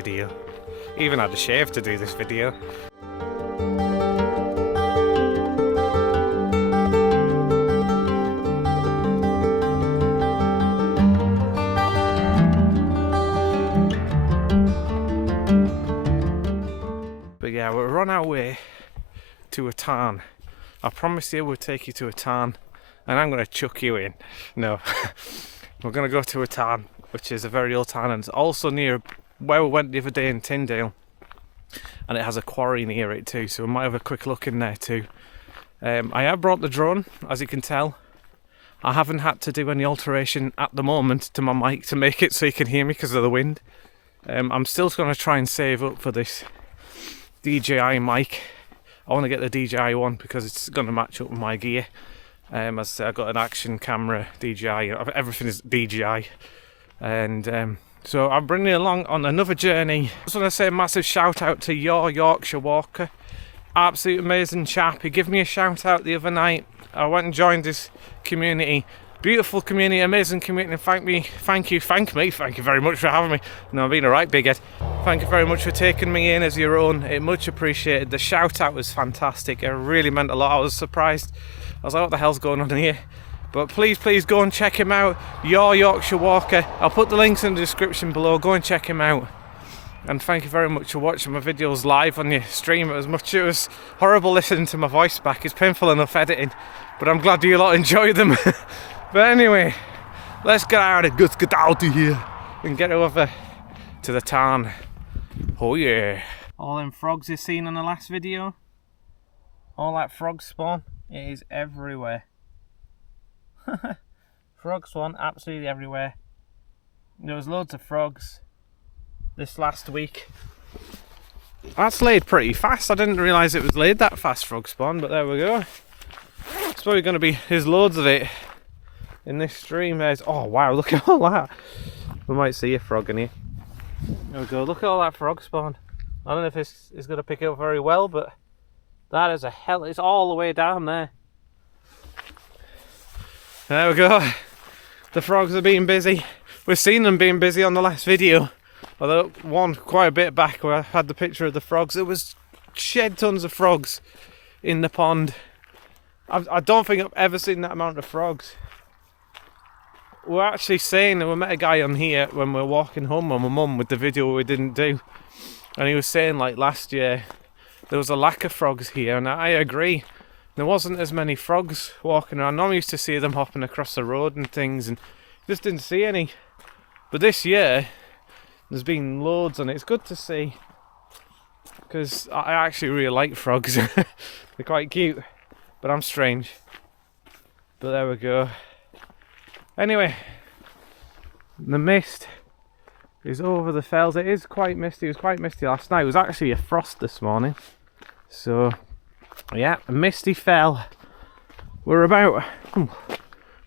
video. Even had a shave to do this video. But yeah, we're on our way to a tarn. I promise you we'll take you to a tarn and I'm going to chuck you in. No, we're going to go to a tarn, which is a very old tarn, and it's also near where we went the other day in Tindale, and it has a quarry near it too, so we might have a quick look in there too. I have brought the drone, as you can tell. I haven't had to do any alteration at the moment to my mic to make it so you can hear me because of the wind. I'm still going to try and save up for this DJI mic. I want to get the DJI one because it's going to match up with my gear. As I say, I've got an action camera, DJI, everything is DJI. And so I'm bringing you along on another journey. I just want to say a massive shout out to your Yorkshire Walker. Absolute amazing chap. He gave me a shout out the other night. I went and joined this community. Beautiful community, amazing community. Thank you very much for having me. No, I'm being a right big head. Thank you very much for taking me in as your own. It much appreciated. The shout out was fantastic. It really meant a lot. I was surprised. I was like, what the hell's going on here? But please go and check him out. Your Yorkshire Walker. I'll put the links in the description below. Go and check him out. And thank you very much for watching my videos live on your stream. It was horrible listening to my voice back. It's painful enough editing, but I'm glad you lot enjoy them. But anyway, let's get out of here and get over to the tarn. Oh yeah. All them frogs you seen in the last video, all that frog spawn, it is everywhere. Frog spawn absolutely everywhere. There was loads of frogs this last week. That's laid pretty fast. I didn't realise it was laid that fast, frog spawn, but there we go. It's probably going to be, there's loads of it in this stream. There's, oh wow, look at all that. We might see a frog in here. There we go, look at all that frog spawn. I don't know if this is going to pick it up very well, but that is a hell, it's all the way down there. There we go. The frogs are being busy. We've seen them being busy on the last video. Although one quite a bit back where I had the picture of the frogs, there was shed tons of frogs in the pond. I don't think I've ever seen that amount of frogs. We're actually saying that we met a guy on here when we were walking home with my mum with the video we didn't do, and he was saying like last year there was a lack of frogs here, and I agree. There wasn't as many frogs walking around. I used to see them hopping across the road and things, and just didn't see any. But this year there's been loads, and it's good to see because I actually really like frogs. They're quite cute, but I'm strange. But there we go. Anyway, the mist is over the fells. It is quite misty. It was quite misty last night. It was actually a frost this morning. So, yeah, a misty fell. We're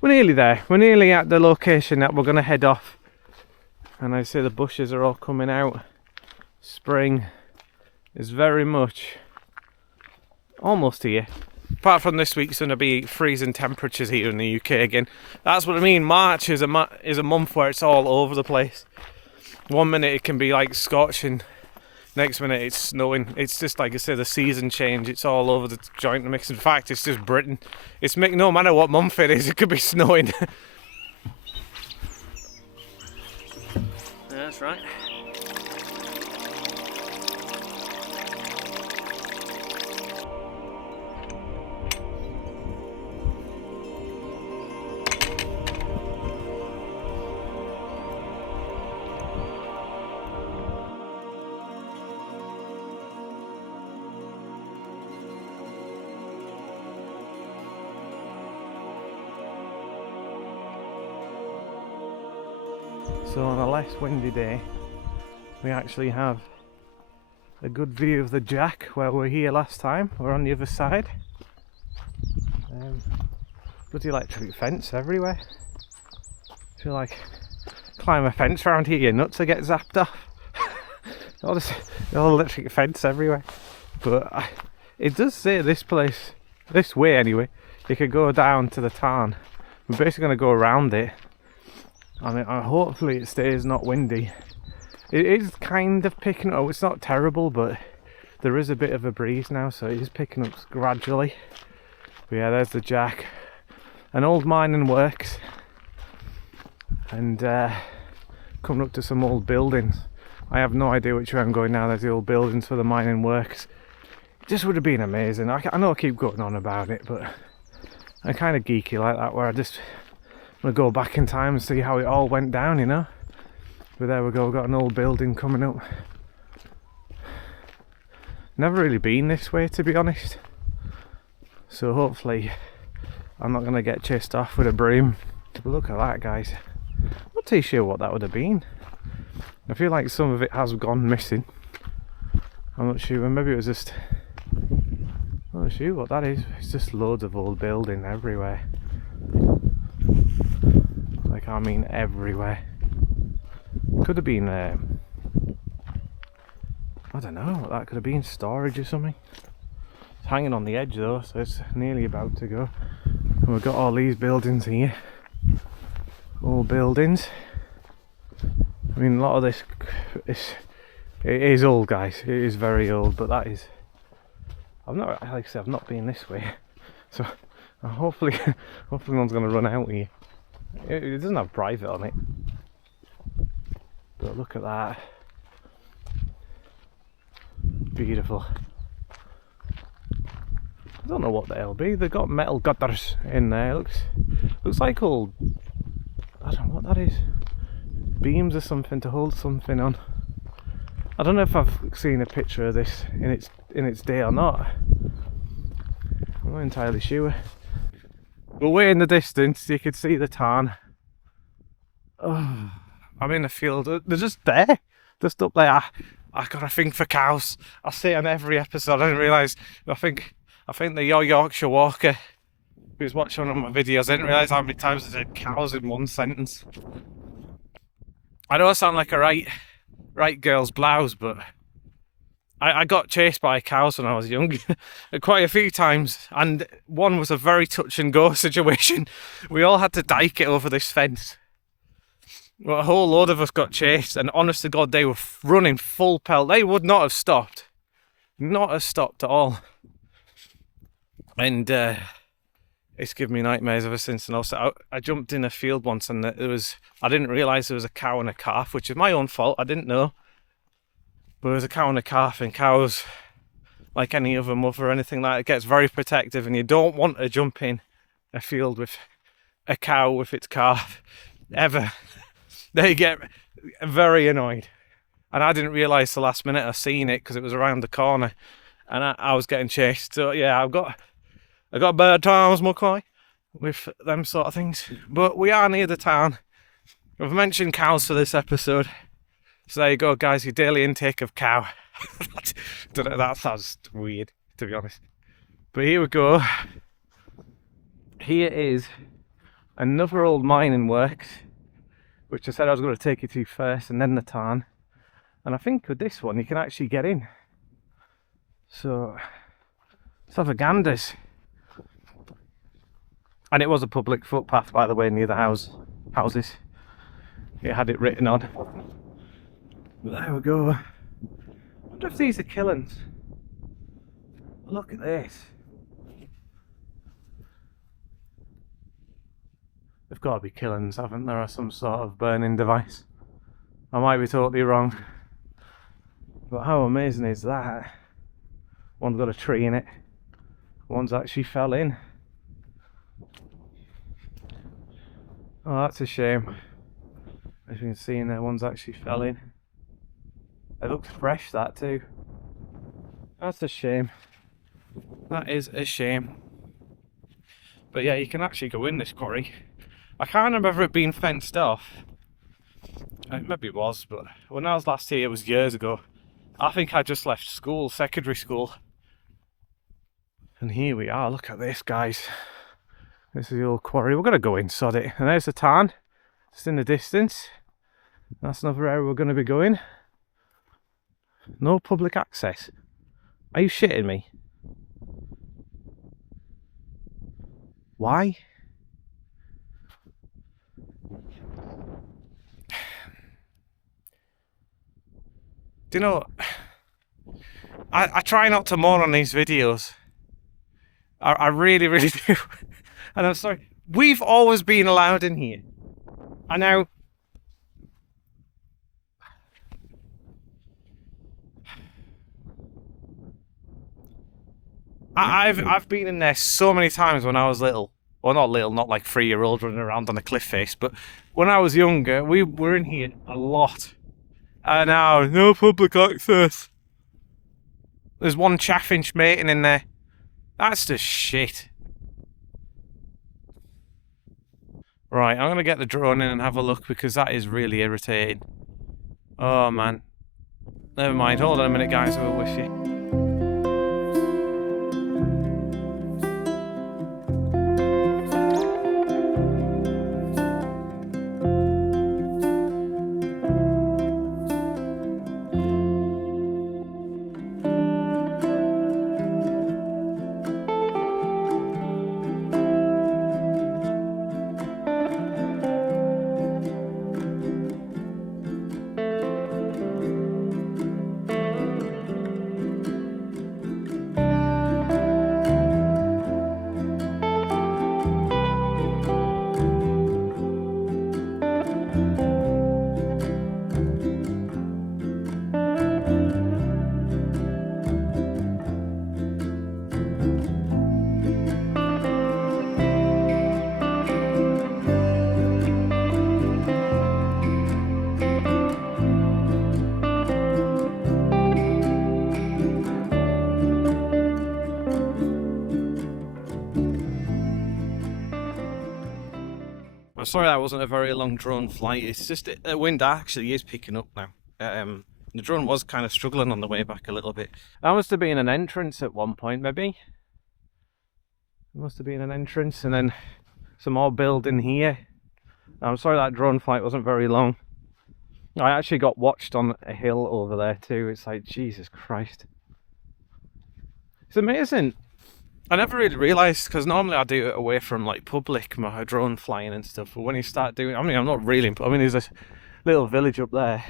nearly there. We're nearly at the location that we're going to head off. And I see the bushes are all coming out. Spring is very much almost here. Apart from this week's going to be freezing temperatures here in the UK again. That's what I mean. March is a month where it's all over the place. One minute it can be like scorching, next minute it's snowing. It's just like I say, the season change. It's all over the joint mix. In fact, it's just Britain. It's no matter what month it is, it could be snowing. That's right. So on a less windy day, we actually have a good view of the Jack where we were here last time. We're on the other side. Bloody electric fence everywhere. I feel like climb a fence around here, your nuts will get zapped off. all electric fence everywhere. But it does say this place, this way anyway, you could go down to the tarn. We're basically going to go around it. I mean, hopefully it stays not windy. It is kind of picking up. It's not terrible, but there is a bit of a breeze now, so it is picking up gradually. But yeah, there's the jack. An old mining works, and coming up to some old buildings. I have no idea which way I'm going now. There's the old buildings for the mining works. It just would have been amazing. I know I keep going on about it, but I'm kind of geeky like that, where I just want to go back in time and see how it all went down, you know. But there we go, we've got an old building coming up. Never really been this way, to be honest. So hopefully I'm not going to get chased off with a broom. But look at that, guys. I'm not too sure what that would have been. I feel like some of it has gone missing. I'm not sure, maybe it was just... I'm not sure what that is. It's just loads of old building everywhere. Like, I mean everywhere. Could have been, I don't know what that could have been, storage or something. It's hanging on the edge though, so it's nearly about to go. And we've got all these buildings here. Old buildings. I mean, a lot of this it is old, guys. It is very old, but that is... I've not, like I said, I've not been this way, so hopefully one's going to run out here. It doesn't have private on it, but look at that. Beautiful. I don't know what they'll be. They've got metal gutters in there. Looks like old... I don't know what that is. Beams or something to hold something on. I don't know if I've seen a picture of this in its day or not. I'm not entirely sure. But way in the distance you could see the tarn. Oh, I'm in a field. They're just there, just up there. I got a thing for cows. I say on every episode. I didn't realise. I think the Yorkshire Walker, who was watching one of my videos, I didn't realise how many times I said cows in one sentence. I know I sound like a right girl's blouse, but I got chased by cows when I was young quite a few times, and one was a very touch and go situation. We all had to dike it over this fence. Well, a whole load of us got chased, and honest to God, they were running full pelt. They would not have stopped. Not have stopped at all. And it's given me nightmares ever since. And also, I jumped in a field once, and I didn't realise there was a cow and a calf, which is my own fault. I didn't know. But there was a cow and a calf, and cows, like any other mother or anything like that, it gets very protective, and you don't want to jump in a field with a cow with its calf, ever. They get very annoyed. And I didn't realise the last minute I seen it, because it was around the corner, and I was getting chased. So yeah, I got bad times, McCoy, with them sort of things. But we are near the town. We've mentioned cows for this episode. So there you go, guys, your daily intake of cow. That sounds weird, to be honest. But here we go. Here is another old mining works, which I said I was going to take you to first, and then the tarn. And I think with this one you can actually get in. So let's have a ganders. And it was a public footpath, by the way, near the houses. It had it written on. But there we go. I wonder if these are killings. Look at this. They've got to be killings, haven't there, or some sort of burning device. I might be totally wrong. But how amazing is that? One's got a tree in it. One's actually fell in. Oh, that's a shame. As you can see in there, one's actually fell in. It looks fresh, that too. That's a shame. That is a shame. But yeah, you can actually go in this quarry. I can't remember it being fenced off. Maybe it was, but when I was last here, it was years ago. I think I just left school, secondary school. And here we are, look at this, guys. This is the old quarry. We're going to go in, sod it. And there's the tarn, just in the distance. That's another area we're going to be going. No public access. Are you shitting me? Why? Do you know, I try not to moan on these videos. I really, really do. And I'm sorry. We've always been allowed in here. I know. I've been in there so many times when I was little. Well, not little, not like 3-year-old running around on a cliff face, but when I was younger, we were in here a lot. And now, no public access. There's one chaffinch mating in there. That's just shit. Right, I'm gonna get the drone in and have a look because that is really irritating. Oh man. Never mind, hold on a minute guys, we're with you. I'm sorry that wasn't a very long drone flight. It's just the wind actually is picking up now. The drone was kind of struggling on the way back a little bit. That must have been an entrance at one point, maybe. It must have been an entrance, and then some more building here. I'm sorry that drone flight wasn't very long. I actually got watched on a hill over there too. It's like, Jesus Christ. It's amazing. I never really realised, because normally I do it away from like public, my drone flying and stuff, but when you start doing, I mean, I'm not really, I mean, there's a little village up there.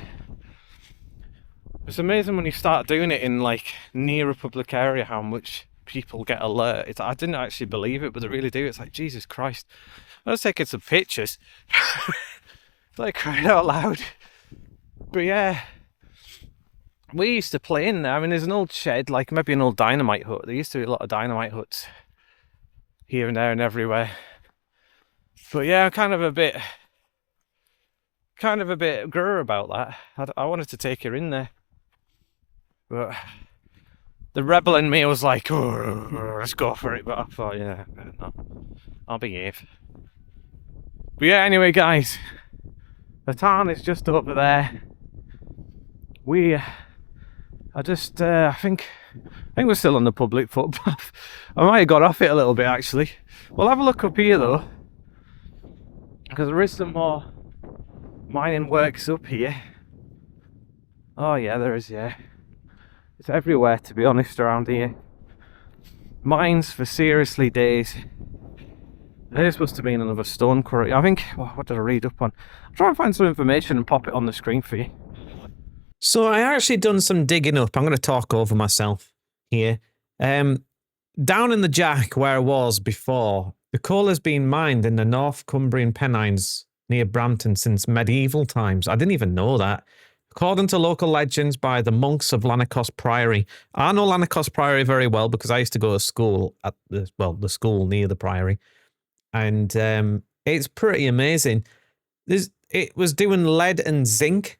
It's amazing when you start doing it in like near a public area how much people get alert. I didn't actually believe it, but they really do. It's like, Jesus Christ. I was taking some pictures. It's like crying out loud. But yeah, we used to play in there. I mean, there's an old shed, like maybe an old dynamite hut. There used to be a lot of dynamite huts here and there and everywhere. But yeah, I'm kind of a bit grr about that. I wanted to take her in there, but the rebel in me was like, oh, let's go for it. But I thought, yeah, no, I'll behave. But yeah, anyway, guys, the tarn is just over there. I think we're still on the public footpath. I might have got off it a little bit actually. We'll have a look up here though, because there is some more mining works up here. Oh yeah, there is, yeah. It's everywhere, to be honest, around here. Mines for seriously days. There's supposed to be another stone quarry. I think, what did I read up on? I'll try and find some information and pop it on the screen for you. So I actually done some digging up. I'm going to talk over myself here. Down in the Jack, where I was before, the coal has been mined in the North Cumbrian Pennines near Brampton since medieval times. I didn't even know that. According to local legends by the monks of Lanercost Priory. I know Lanercost Priory very well because I used to go to school at the school near the Priory. And it's pretty amazing. It was doing lead and zinc.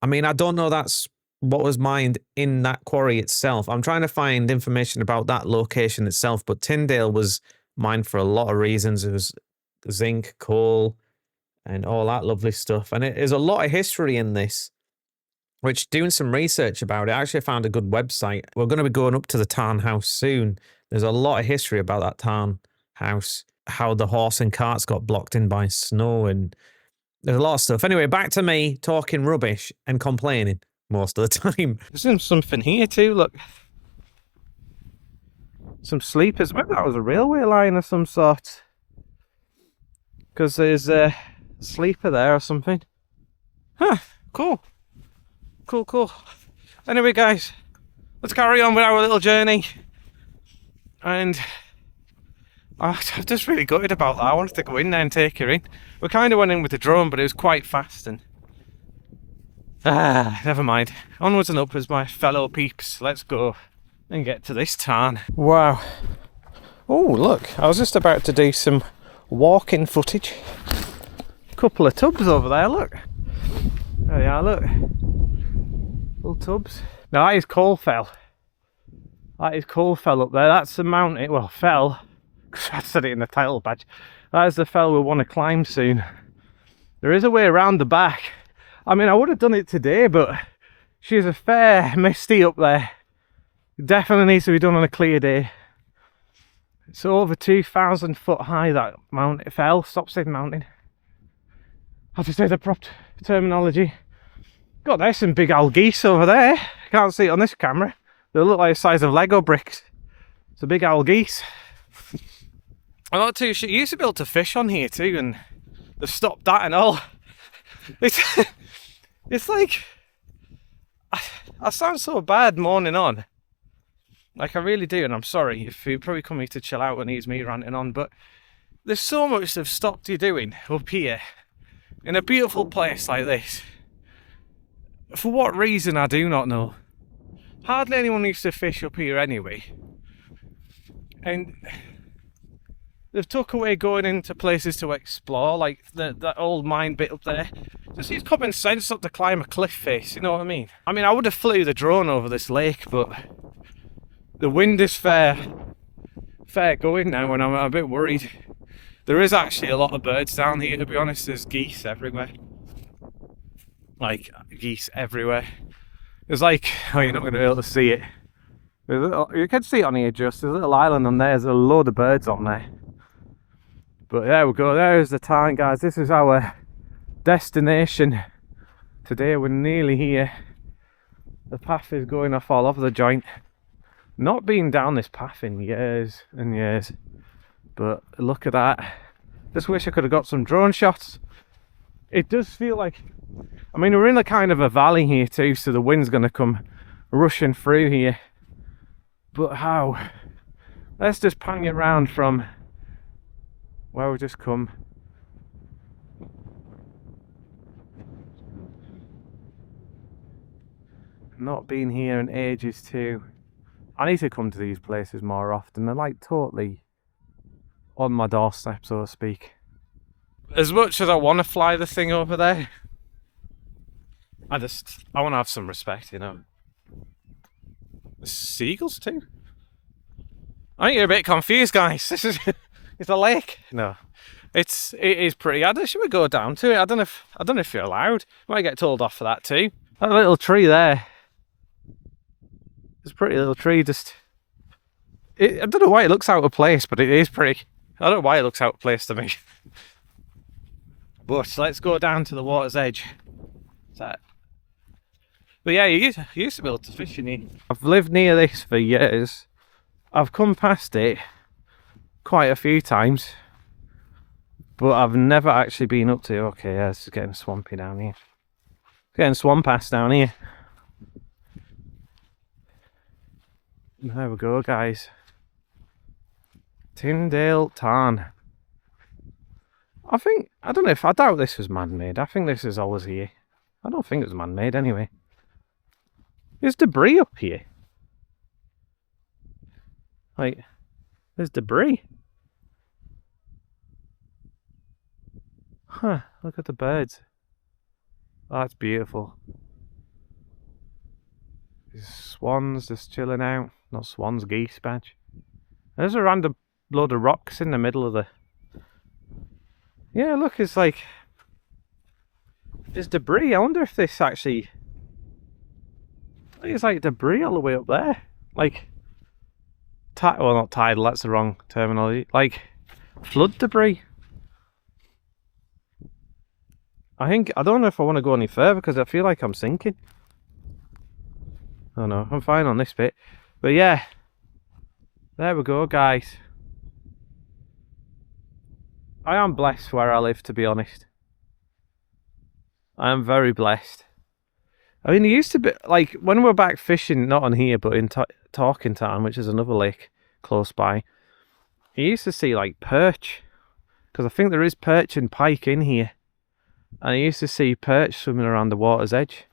I mean, I don't know that's what was mined in that quarry itself. I'm trying to find information about that location itself, but Tindale was mined for a lot of reasons. It was zinc, coal, and all that lovely stuff. And there's a lot of history in this, which doing some research about it, I actually found a good website. We're going to be going up to the Tarnhouse soon. There's a lot of history about that Tarnhouse, how the horse and carts got blocked in by snow, and there's a lot of stuff. Anyway, back to me talking rubbish and complaining most of the time. There's something here too, look. Some sleepers. Maybe that was a railway line of some sort. Because there's a sleeper there or something. Huh, cool. Cool. Anyway, guys, let's carry on with our little journey. And I'm just really gutted about that. I wanted to go in there and take her in. We kind of went in with the drone, but it was quite fast and... never mind. Onwards and upwards, my fellow peeps. Let's go and get to this tarn. Wow. Oh, look. I was just about to do some walking footage. Couple of tubs over there, look. There they are, look. Little tubs. Now that is Coalfell. That is Coalfell up there. That's the mountain. Well, fell. Because I said it in the title badge. That is the fell we want to climb soon. There is a way around the back. I mean, I would have done it today, but she's a fair misty up there. It definitely needs to be done on a clear day. It's over 2,000 foot high, that mountain. Fell. Stop saying mountain. I have to say the proper terminology. God, there's some big old geese over there. Can't see it on this camera. They look like the size of Lego bricks. It's a big owl geese. I'm not too sure. You used to be able to fish on here too, and they've stopped that and all. It's like... I sound so bad moaning on. Like, I really do, and I'm sorry if you're probably coming to chill out and it's me ranting on, but there's so much they've stopped you doing up here in a beautiful place like this. For what reason, I do not know. Hardly anyone used to fish up here anyway. And they've took away going into places to explore, like that old mine bit up there. Just use common sense not to climb a cliff face, you know what I mean? I mean, I would have flew the drone over this lake, but the wind is fair going now, and I'm a bit worried. There is actually a lot of birds down here, to be honest. There's geese everywhere. Like, geese everywhere. There's like, oh, you're not going to be able to see it. You can see it on here just. There's a little island on there. There's a load of birds on there. But there we go. There's the tarn, guys. This is our destination. Today we're nearly here. The path is going off all over the joint. Not been down this path in years and years. But look at that. Just wish I could have got some drone shots. It does feel like... I mean, we're in a kind of a valley here too, so the wind's going to come rushing through here. But how? Let's just pan it around from where we just come. Not been here in ages too. I need to come to these places more often. They're like totally on my doorstep, so to speak. As much as I want to fly the thing over there, I want to have some respect, you know. There's seagulls too? I think you're a bit confused, guys. This is it's a lake. No, it is pretty. Should we go down to it? I don't know if you're allowed. Might get told off for that too. That little tree there. It's a pretty little tree. I don't know why it looks out of place, but it is pretty. I don't know why it looks out of place to me. But let's go down to the water's edge. But yeah, you used to be able to fish in here. I've lived near this for years. I've come past it quite a few times, but I've never actually been up to it. Okay, yeah, it's getting swampy down here. Getting swamp-ass down here. There we go, guys. Tindale Tarn. I doubt this was man-made. I think this is always here. I don't think it was man-made anyway. There's debris up here. Like, there's debris. Huh, look at the birds. Oh, that's beautiful. There's swans just chilling out. Not swans, geese badge. There's a random load of rocks in the middle of the... Yeah, look, it's like... There's debris. I wonder if this actually... I think it's like debris all the way up there. Like... well, not tidal, that's the wrong terminology. Like, flood debris. I don't know if I want to go any further because I feel like I'm sinking. Oh no, I'm fine on this bit. But yeah, there we go, guys. I am blessed where I live, to be honest. I am very blessed. I mean, it used to be, like, when we were back fishing, not on here, but in Talking Tarn, which is another lake close by, you used to see, like, perch. Because I think there is perch and pike in here. And I used to see perch swimming around the water's edge.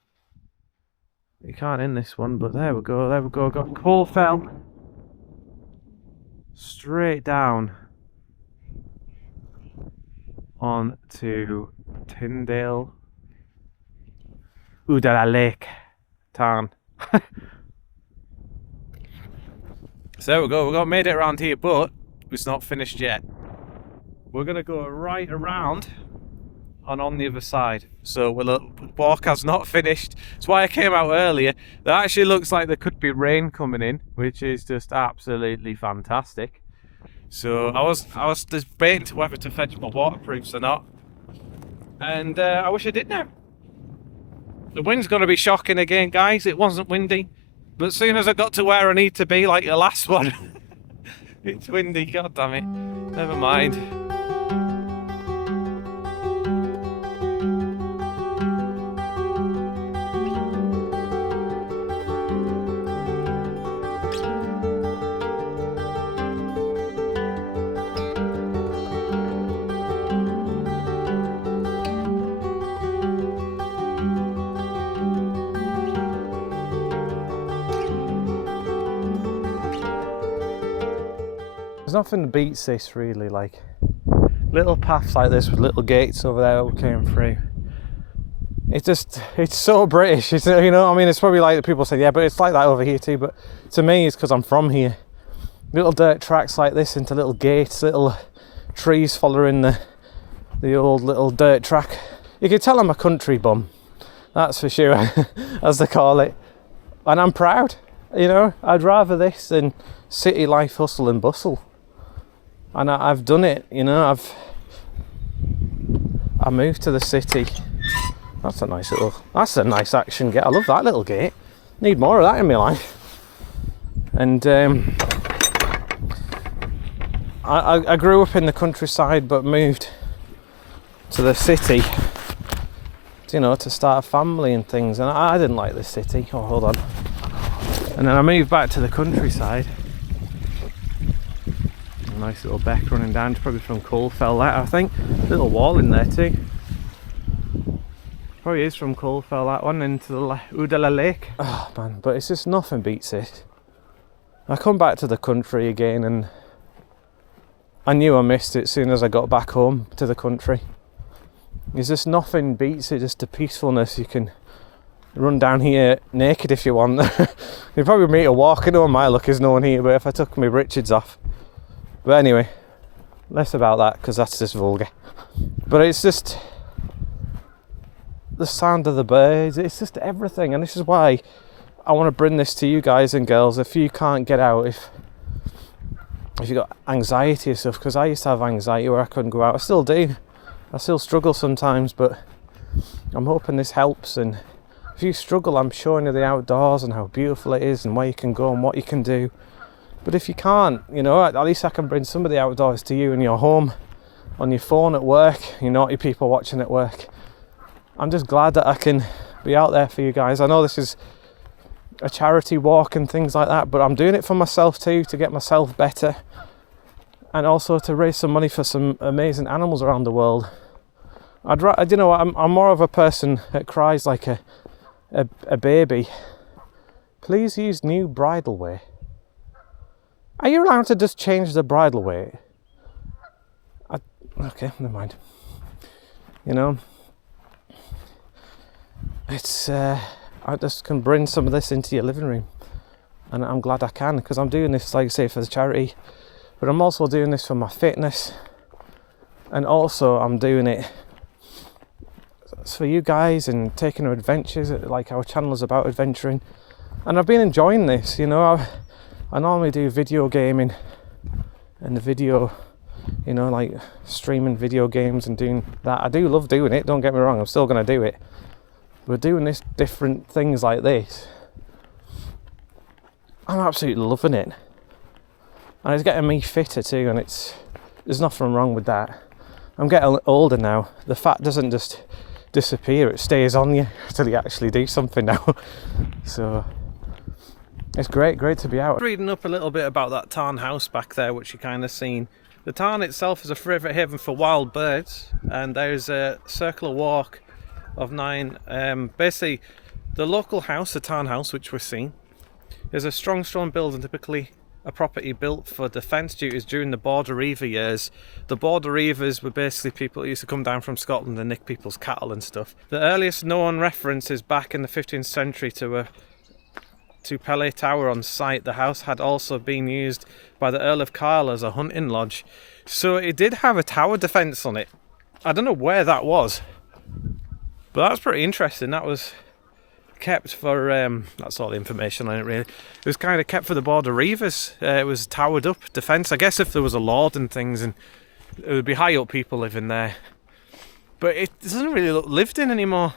You can't in this one, but there we go, there we go. Got Coal Fell. Straight down on to Tindale Tarn. So there we go, we've made it around here, but it's not finished yet. We're going to go right around and on the other side. So the walk has not finished. That's why I came out earlier. It actually looks like there could be rain coming in, which is just absolutely fantastic. So I was debating whether to fetch my waterproofs or not. And I wish I did now. The wind's going to be shocking again, guys. It wasn't windy. But as soon as I got to where I need to be, like the last one, it's windy, god damn it. Never mind. There's nothing that beats this, really. Like, little paths like this with little gates over there we came through. It's so British. It's, you know, I mean, it's probably like people say, yeah, but it's like that over here too. But to me, it's because I'm from here. Little dirt tracks like this into little gates, little trees following the old little dirt track. You can tell I'm a country bum, that's for sure, as they call it. And I'm proud, you know. I'd rather this than city life hustle and bustle. And I've done it, you know. I moved to the city. That's a nice action gate. I love that little gate. Need more of that in my life. And I grew up in the countryside, but moved to the city, you know, to start a family and things. And I didn't like the city. Oh, hold on. And then I moved back to the countryside. A nice little beck running down, it's probably from Coal Fell, that, I think. Little wall in there too. Probably is from Coal Fell, that one, into the Udala Lake. Oh man, but it's just nothing beats it. I come back to the country again and I knew I missed it as soon as I got back home to the country. There's just nothing beats it, just the peacefulness. You can run down here naked if you want. You'd probably meet a walk. I know my luck is no one here, but if I took my Richards off. But anyway, less about that because that's just vulgar. But it's just the sound of the birds, it's just everything. And this is why I want to bring this to you guys and girls. If you can't get out, if you've got anxiety and stuff, because I used to have anxiety where I couldn't go out. I still do. I still struggle sometimes, but I'm hoping this helps. And if you struggle, I'm showing you the outdoors and how beautiful it is and where you can go and what you can do. But if you can't, you know, at least I can bring some of the outdoors to you in your home, on your phone at work, you naughty people watching at work. I'm just glad that I can be out there for you guys. I know this is a charity walk and things like that, but I'm doing it for myself too, to get myself better. And also to raise some money for some amazing animals around the world. You know, I'm more of a person that cries like a baby. Please use new bridle way. Are you allowed to just change the bridle weight? Okay, never mind. You know, it's I just can bring some of this into your living room, and I'm glad I can, because I'm doing this, like I say, for the charity, but I'm also doing this for my fitness, and also I'm doing it for you guys and taking adventures. Like, our channel is about adventuring, and I've been enjoying this. You know, I normally do video gaming and the video, you know, like streaming video games and doing that. I do love doing it, don't get me wrong, I'm still going to do it. But doing this different things like this, I'm absolutely loving it. And it's getting me fitter too, and there's nothing wrong with that. I'm getting older now. The fat doesn't just disappear. It stays on you till you actually do something now. So it's great to be out. Reading up a little bit about that Tarnhouse back there, which you kind of seen. The Tarn itself is a favourite haven for wild birds, and there's a circular walk of 9. Basically, the local house, the Tarnhouse, which we're seeing, is a strong stone building, typically a property built for defence duties during the Border Reaver years. The Border Reavers were basically people who used to come down from Scotland and nick people's cattle and stuff. The earliest known reference is back in the 15th century to a Tindale Tower on site. The house had also been used by the Earl of Carl as a hunting lodge, so it did have a tower defence on it. I don't know where that was, but that's pretty interesting. That was kept for that's all the information on it really. It was kind of kept for the Border Reavers. It was towered up defence. I guess if there was a lord and things, and it would be high up people living there, but it doesn't really look lived in anymore.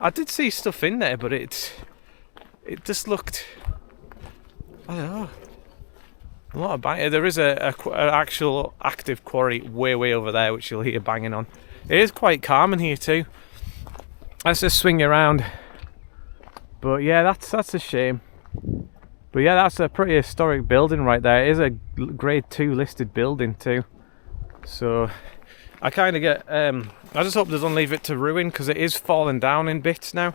I did see stuff in there, but it just looked, I don't know, a lot of banging. There is an actual active quarry way over there, which you'll hear banging on. It is quite calm in here too. Let's just swing around. But yeah, that's a shame. But yeah, that's a pretty historic building right there. It is a grade 2 listed building too. So I kind of get, I just hope they don't leave it to ruin, because it is falling down in bits now.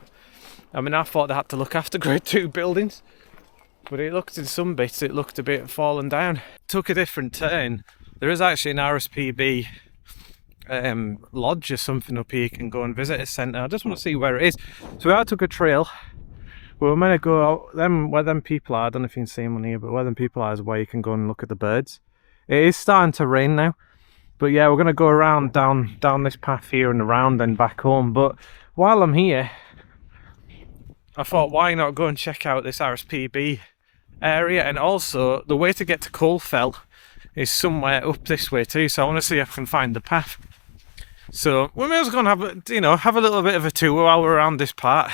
I mean, I thought they had to look after grade 2 buildings, but it looked, in some bits, it looked a bit fallen down. Took a different turn. There is actually an RSPB lodge or something up here you can go and visit a centre. I just want to see where it is. So I took a trail. We were meant to go out where them people are. I don't know if you can see them on here, but where them people are is where you can go and look at the birds. It is starting to rain now, but yeah, we're going to go around down this path here and around and back home. But while I'm here, I thought, why not go and check out this RSPB area? And also, the way to get to Colefell is somewhere up this way too, so I want to see if I can find the path. So we may as well go and have a little bit of a tour while we're around this part.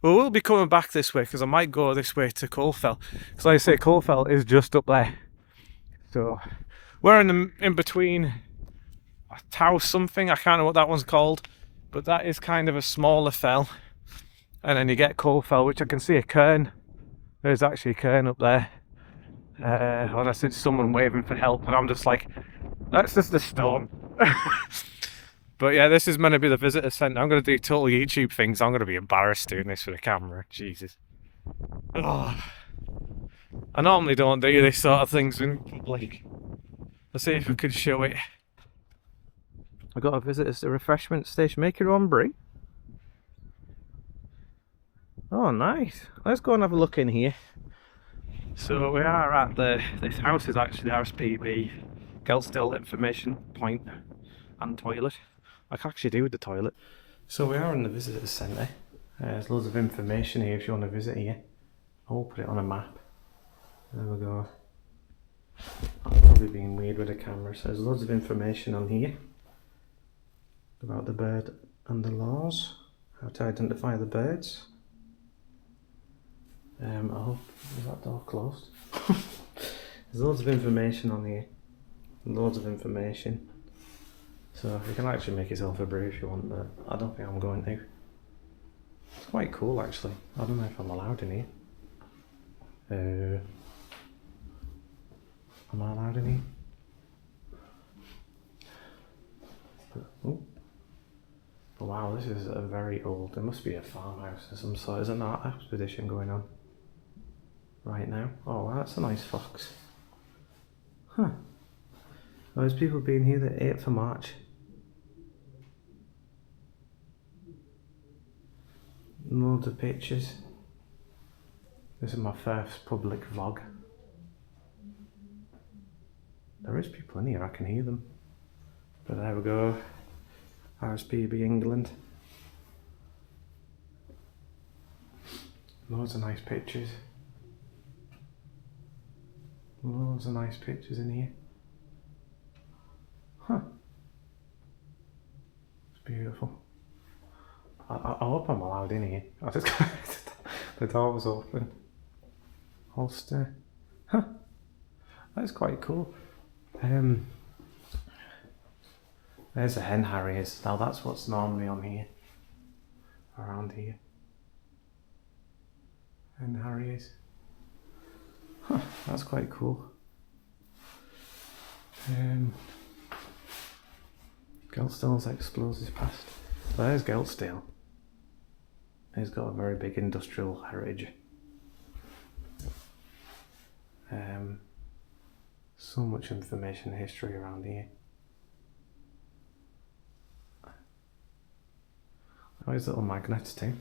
We will be coming back this way, because I might go this way to Colefell, because like I say, Colefell is just up there. So we're in between a Tow something, I can't know what that one's called, but that is kind of a smaller fell. And then you get Colefell, which I can see a cairn. There's actually a cairn up there. Unless it's someone waving for help, and I'm just like, that's just a stone. But yeah, this is meant to be the visitor centre. I'm going to do total YouTube things. I'm going to be embarrassed doing this with a camera. Jesus. Oh. I normally don't do this sort of things in public. Let's see if we could show it. I got a visitor to the refreshment station. Make your own brew. Oh, nice. Let's go and have a look in here. So we are at this house is actually the RSPB Gelstill information point and toilet. I can actually do with the toilet. So we are in the visitor centre. There's loads of information here if you want to visit here. I'll put it on a map. There we go. I'm probably being weird with the camera. So there's loads of information on here about the bird and the laws, how to identify the birds. I hope, is that door closed? There's loads of information on here. Loads of information. So you can actually make yourself a brew if you want, but I don't think I'm going to. It's quite cool actually. I don't know if I'm allowed in here. Am I allowed in here? Oh. Wow, this is a very old, there must be a farmhouse of some sort. There's an art expedition going on right now. Oh wow, that's a nice fox. Huh. Oh, there's people being here the 8th of March. Loads of pictures. This is my first public vlog. There is people in here, I can hear them. But there we go. RSPB England. Loads of nice pictures. Loads of nice pictures in here. Huh. It's beautiful. I hope I'm allowed in here. I just the door was open. Holster. Huh. That's quite cool. There's a hen harriers. Now that's what's normally on here. around here. And Harriers. Huh, that's quite cool. Geltstall's explosives past. So there's Geltstall. He's got a very big industrial heritage. So much information and history around here. Oh, his little magnets too.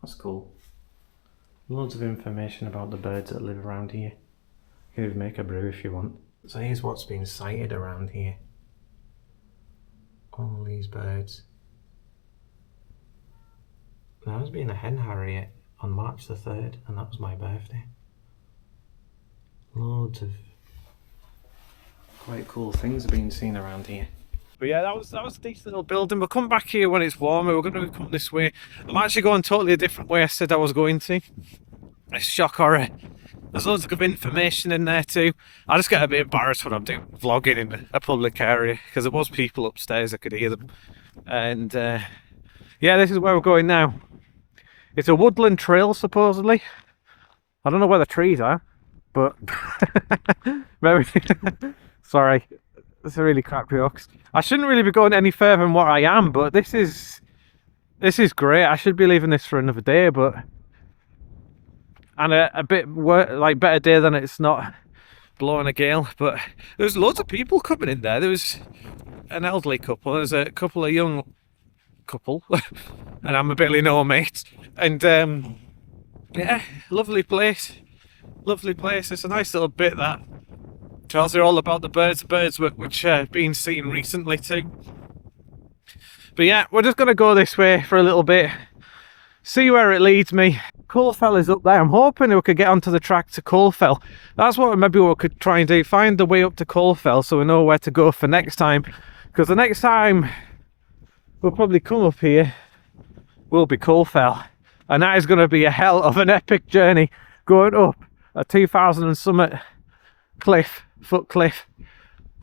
That's cool. Loads of information about the birds that live around here. You can even make a brew if you want. So here's what's been sighted around here. All these birds. There has been a hen harriet on March the 3rd, and that was my birthday. Loads of quite cool things are being seen around here. But yeah, that was a decent little building. We'll come back here when it's warmer. We're going to come this way. I'm actually going totally a different way I said I was going to. It's shock horror. There's loads of good information in there too. I just get a bit embarrassed when I'm doing vlogging in a public area because there was people upstairs, I could hear them. And yeah, this is where we're going now. It's a woodland trail supposedly. I don't know where the trees are, but maybe. Sorry, it's a really crap jokes. I shouldn't really be going any further than what I am, but this is great. I should be leaving this for another day, but and a bit like better day than it's not blowing a gale. But there's loads of people coming in there. There was an elderly couple. There's a couple of young couple, and I'm a Billy No mate. And yeah, lovely place. Lovely place. It's a nice little bit that tells you all about the birds which have been seen recently too. But yeah, we're just going to go this way for a little bit, see where it leads me. Coalfell is up there. I'm hoping we could get onto the track to Coalfell. That's what maybe we could try and do, find the way up to Coalfell so we know where to go for next time. Because the next time we'll probably come up here will be Coalfell. And that is going to be a hell of an epic journey going up a 2,000 and summit foot cliff.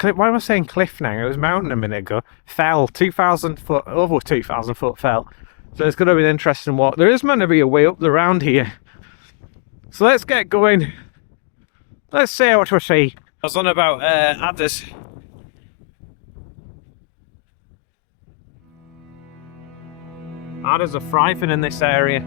Why am I saying cliff now? It was mountain a minute ago. Fell, 2,000 foot, over 2,000 foot fell. So it's going to be an interesting walk. There is meant to be a way up the round here. So let's get going. Let's see what we see. I was on about adders. Adders are thriving in this area.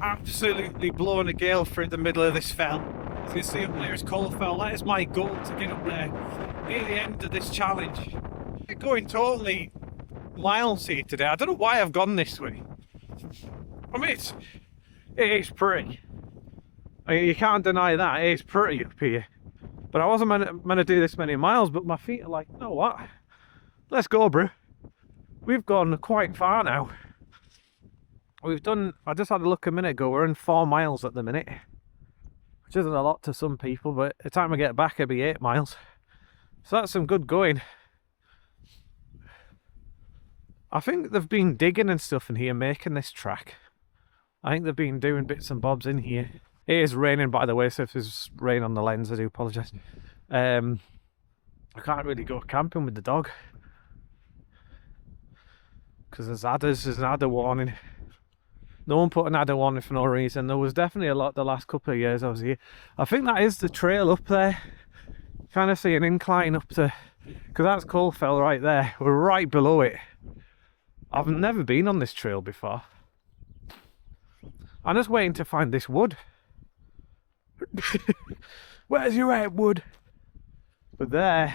Absolutely blowing a gale through the middle of this fell. As you can see up there is Coalfell. That is my goal, to get up there near the end of this challenge. We're going totally miles here today. I don't know why I've gone this way. I mean, it is pretty. I mean, you can't deny that. It is pretty up here. But I wasn't meant to do this many miles, but my feet are like, you know what? Let's go, bro. We've gone quite far now. We've done, I just had a look a minute ago, we're in 4 miles at the minute, which isn't a lot to some people, but by the time I get back it'll be 8 miles. So that's some good going. I think they've been digging and stuff in here, making this track. I think they've been doing bits and bobs in here. It is raining, by the way, so if there's rain on the lens, I do apologise. I can't really go camping with the dog, because there's an adder warning. No one put an adder warning for no reason. There was definitely a lot the last couple of years I was here. I think that is the trail up there. Kind of see an incline up to, because that's Coalfell right there. We're right below it. I've never been on this trail before. I'm just waiting to find this wood. Where's your head, wood? But there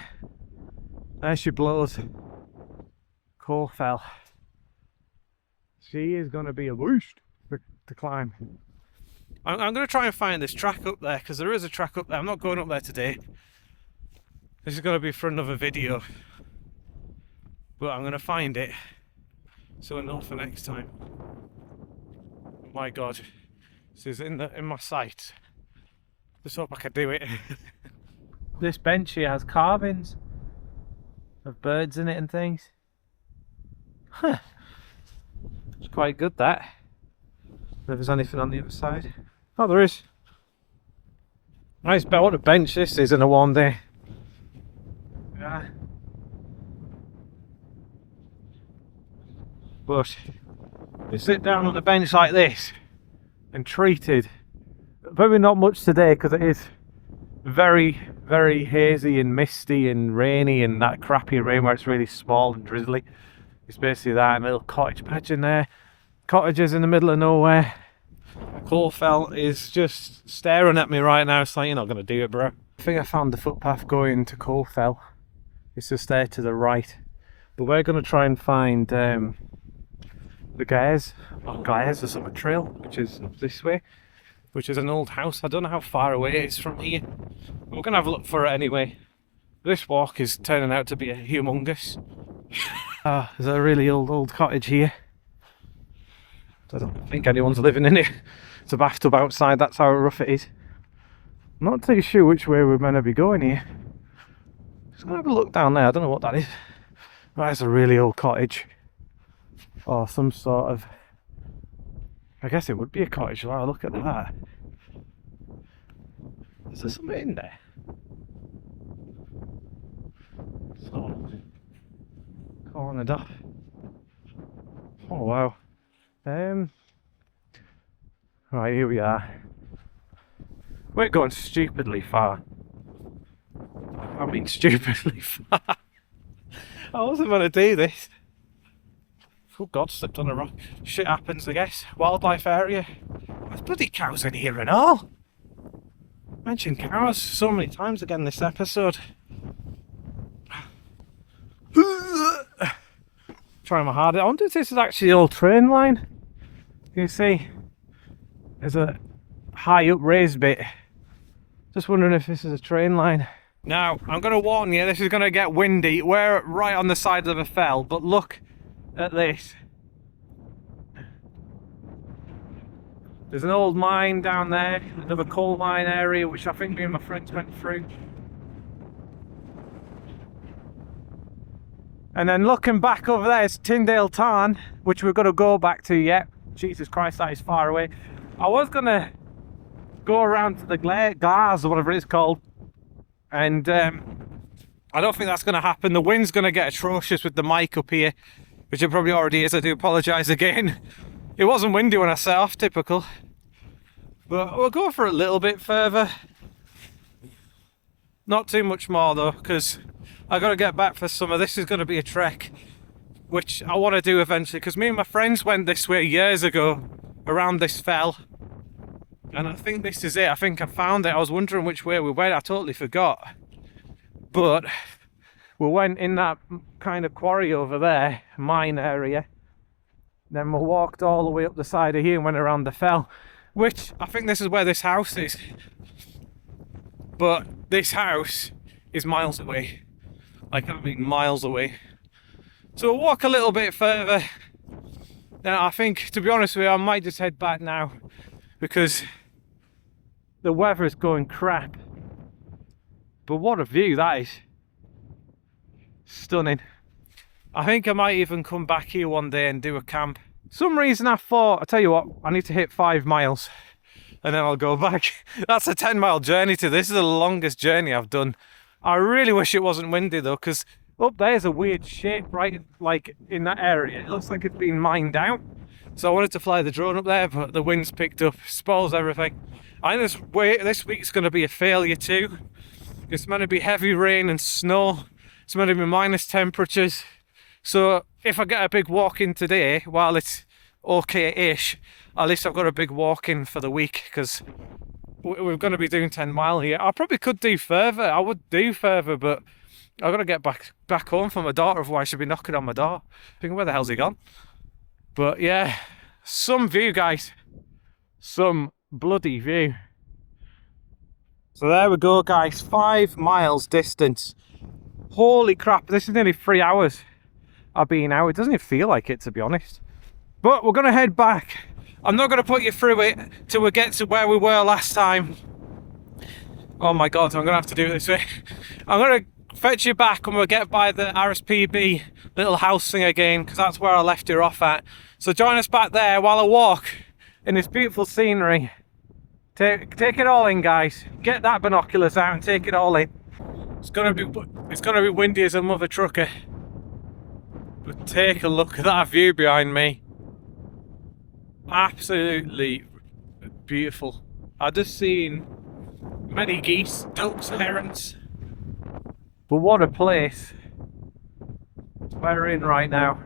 she blows. Coalfell. She is going to be a boost to climb. I'm going to try and find this track up there, because there is a track up there. I'm not going up there today. This is going to be for another video. But I'm going to find it, so enough for next time. Oh my god. This is in my sight. Just hope I can do it. This bench here has carvings of birds in it and things. Huh. It's quite good, that. If there's anything on the other side. Oh, there is. Nice, but what a bench this is in a warm day. Yeah. But you sit down on the bench like this and treated. Probably not much today because it is very, very hazy and misty and rainy and that crappy rain where it's really small and drizzly. It's basically that, and a little cottage patch in there. Cottages in the middle of nowhere. Coalfell is just staring at me right now. It's like, you're not going to do it, bro. I think I found the footpath going to Coalfell. It's just there to the right. But we're going to try and find the Gares, or Gares or something trail, which is this way, which is an old house. I don't know how far away it is from here. We're going to have a look for it anyway. This walk is turning out to be a humongous. There's a really old cottage here. I don't think anyone's living in it. It's a bathtub outside, that's how rough it is. I'm not too sure which way we're meant to be going here. Just gonna have a look down there, I don't know what that is. That's a really old cottage. Or some sort of... I guess it would be a cottage, wow, look at that. Is there something in there? So... cornered off. Oh wow. Right, here we are. We're going stupidly far. I mean stupidly far. I wasn't going to do this. Oh god, slipped on a rock. Shit happens, I guess. Wildlife area. There's bloody cows in here and all. Mentioned cows so many times again this episode. Trying my hardest. I wonder if this is actually the old train line. You see, there's a high up raised bit. Just wondering if this is a train line. Now, I'm going to warn you, this is going to get windy. We're right on the side of a fell, but look at this. There's an old mine down there, another coal mine area, which I think me and my friends went through. And then looking back over there is Tindale Tarn, which we're going to go back to yet. Jesus Christ, that is far away. I was going to go around to the Gars or whatever it's called. And I don't think that's going to happen. The wind's going to get atrocious with the mic up here, which it probably already is. I do apologise again. It wasn't windy when I set off, typical. But we'll go for a little bit further. Not too much more though, because I got to get back for summer. This is going to be a trek, which I want to do eventually, because me and my friends went this way years ago, around this fell. And I think this is it. I think I found it. I was wondering which way we went. I totally forgot. But we went in that kind of quarry over there, mine area. Then we walked all the way up the side of here and went around the fell, which I think this is where this house is. But this house is miles away. Like, I mean miles away. So we'll walk a little bit further. Now I think, to be honest with you, I might just head back now, because the weather is going crap. But what a view that is. Stunning. I think I might even come back here one day and do a camp. Some reason I thought, I tell you what, I need to hit 5 miles and then I'll go back. That's a 10-mile journey to this. Is the longest journey I've done. I really wish it wasn't windy though, because up there's a weird shape right like in that area. It looks like it's been mined out. So I wanted to fly the drone up there, but the wind's picked up, spoils everything. I think this week's going to be a failure too. It's meant to be heavy rain and snow. It's meant to be minus temperatures. So if I get a big walk in today, while it's okay-ish, at least I've got a big walk in for the week, because we're going to be doing 10 mile here. I probably could do further. I would do further, but I've got to get back home for my daughter, otherwise she'll be knocking on my door. Thinking, where the hell's he gone? But yeah, some view, guys. Some bloody view. So there we go, guys. 5 miles distance. Holy crap, this is nearly 3 hours I've been out. It doesn't even feel like it, to be honest. But we're going to head back. I'm not going to put you through it till we get to where we were last time. Oh my god, I'm going to have to do it this way. I'm going to fetch you back when we get by the RSPB little house thing again, because that's where I left you off at. So join us back there while I walk in this beautiful scenery. Take it all in, guys. Get that binoculars out and take it all in. It's gonna be windy as a mother trucker. But take a look at that view behind me. Absolutely beautiful. I've just seen many geese, ducks, herons. But what a place we're in right now.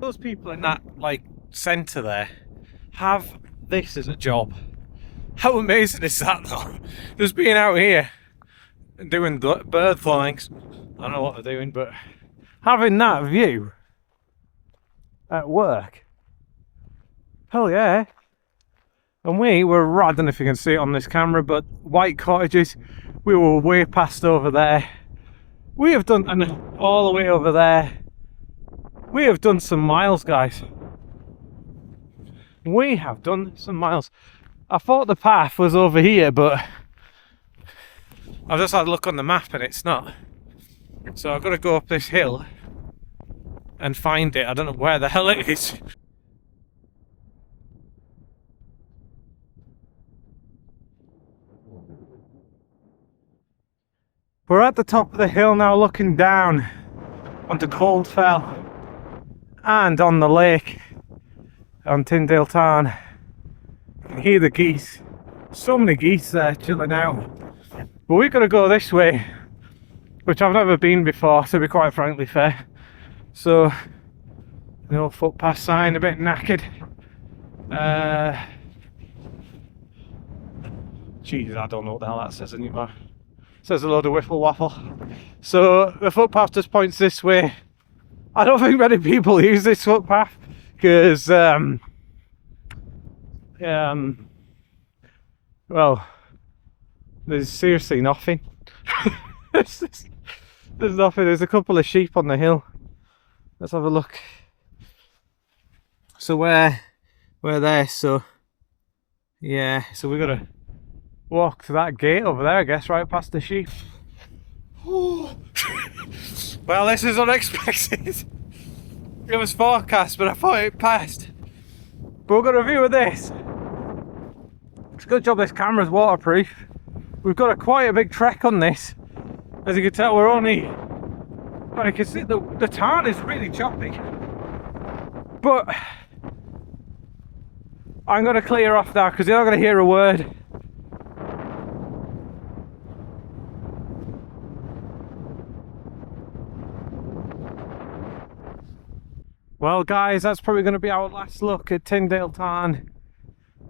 Those people in that centre there have this as a job. How amazing is that though? Just being out here and doing bird flyings. I don't know what they're doing, but having that view at work. Hell yeah. And we were, I don't know if you can see it on this camera, but white cottages, we were way past over there. We have done, and all the way over there, we have done some miles, guys. We have done some miles. I thought the path was over here, but I've just had a look on the map and it's not. So I've got to go up this hill and find it. I don't know where the hell it is. We're at the top of the hill now, looking down onto Coldfell and on the lake on Tindale Tarn. You can hear the geese. So many geese there chilling out. But we've got to go this way, which I've never been before, to be quite frankly fair. So, no footpath sign, a bit knackered. Jesus, I don't know what the hell that says anymore. It says a load of whiffle waffle. So the footpath just points this way. I don't think many people use this footpath because, well, there's seriously nothing. There's nothing. There's a couple of sheep on the hill. Let's have a look. So we're there. So yeah. So we gotta walk to that gate over there, I guess, right past the sheep. Well, this is unexpected. It was forecast, but I thought it passed. But we've got a view of this. It's a good job this camera's waterproof. We've got quite a big trek on this. As you can tell, we're only... Well, you can see the tarn is really choppy. But I'm going to clear off now because you're not going to hear a word. Well guys, that's probably going to be our last look at Tindale Tarn.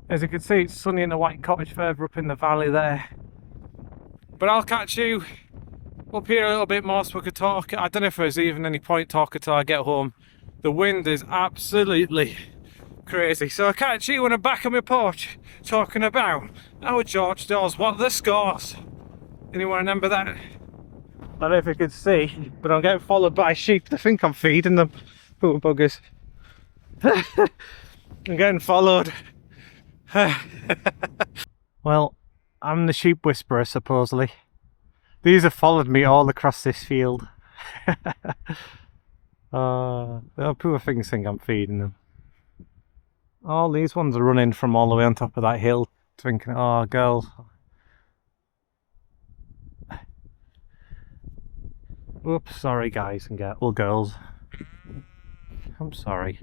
As you can see, it's sunny in the white cottage further up in the valley there. But I'll catch you up here a little bit more so we could talk. I don't know if there's even any point talking till I get home. The wind is absolutely crazy. So I'll catch you when I'm back on my porch talking about how George does what the scores. Anyone remember that? I don't know if you can see, but I'm getting followed by sheep. They think I'm feeding them. Poor buggers. I'm getting followed. Well, I'm the sheep whisperer, supposedly. These have followed me all across this field. Poor things think I'm feeding them. All these ones are running from all the way on top of that hill, thinking, oh, girls. Oops, sorry guys and girls. I'm sorry.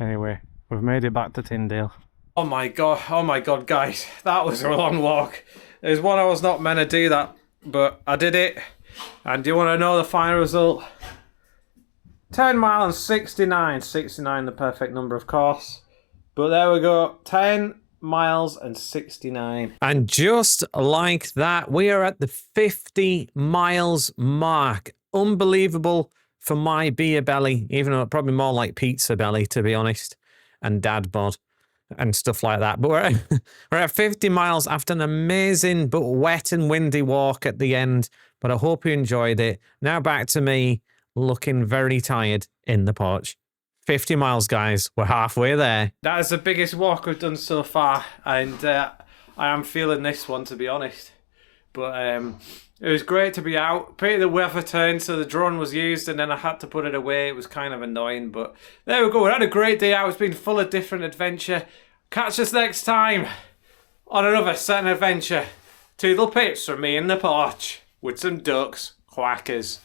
Anyway, we've made it back to Tindale. Oh my god guys, that was a long walk. There's one I was not meant to do that, but I did it. And do you want to know the final result? 10 miles and 69. 69 the perfect number, of course. But there we go, 10 miles and 69. And just like that, we are at the 50 miles mark. unbelievable for my beer belly, even though probably more like pizza belly, to be honest, and dad bod and stuff like that. But we're at 50 miles after an amazing but wet and windy walk at the end. But I hope you enjoyed it. Now back to me looking very tired in the porch. 50 miles, guys. We're halfway there. That is the biggest walk we've done so far, and I am feeling this one, to be honest. But it was great to be out. Pity the weather turned, so the drone was used, and then I had to put it away. It was kind of annoying, but there we go. We had a great day out. It's been full of different adventure. Catch us next time on another certain adventure. Toodle pips from me in the porch with some ducks, quackers.